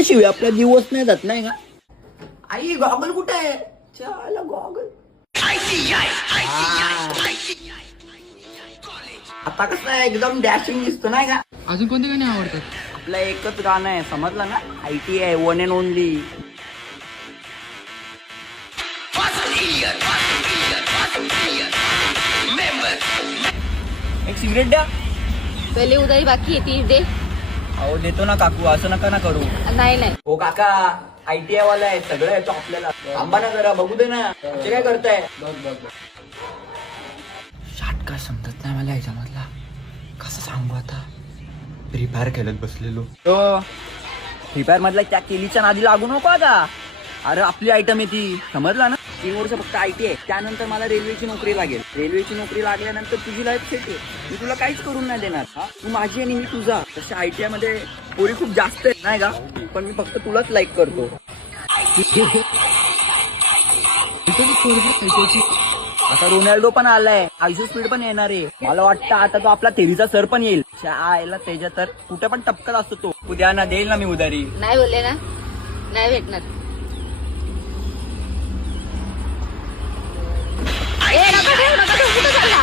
तुझ्याशिवाय आपला दिवस नाही जात नाही का? आई गॉगल कुठे आहे? चला गॉगल. आता कसं आहे एकदम डॅशिंग दिसतो नाही का? अजून कोणते गाणे आवडतात? आपलं एकच गाणं आहे समजलं ना, ITI वन अँड ओनली. एक सिगरेट द्या. पहिले उधारी बाकी आहे ती दे. अहो देतो ना काकू, असं नका ना करू. नाही नाही हो काका, ITI वाला आहे, सगळं येतो आपल्याला. थांबा ना जरा, बघू दे ना ते काय करताय. शाट काय समजत नाही मला ह्याच्यामधला, कसं सांगू आता. फ्री फायर खेळत बसलेलो. तो फ्री फायर मधला त्या केलीच्या नादी लागू नको आता. अरे आपली आयटम आहे ती, समजला ना. 3 वर्ष फक्त ITI, त्यानंतर मला रेल्वेची नोकरी लागेल. रेल्वेची नोकरी लागल्यानंतर तुझी लाईफ सेट आहे. मी तुला काहीच करून नाही देणार. तू माझी आणि मी तुझा. तसे ITI मध्ये पोरी खूप जास्त आहेत नाही का, पण मी फक्त तुलाच लाईक करतो. आता रोनाल्डो पण आलाय, आयसो स्पीड पण येणार आहे. मला वाटतं आता तो आपला तेरीचा सर पण येईल. आयला त्याच्या तर कुठे पण टपकत असतो तो. उद्या ना देईल ना मी उधारी. नाही बोलले ना, नाही भेटणार. ए, नका देऊ, नका देऊ, कुठं चालला?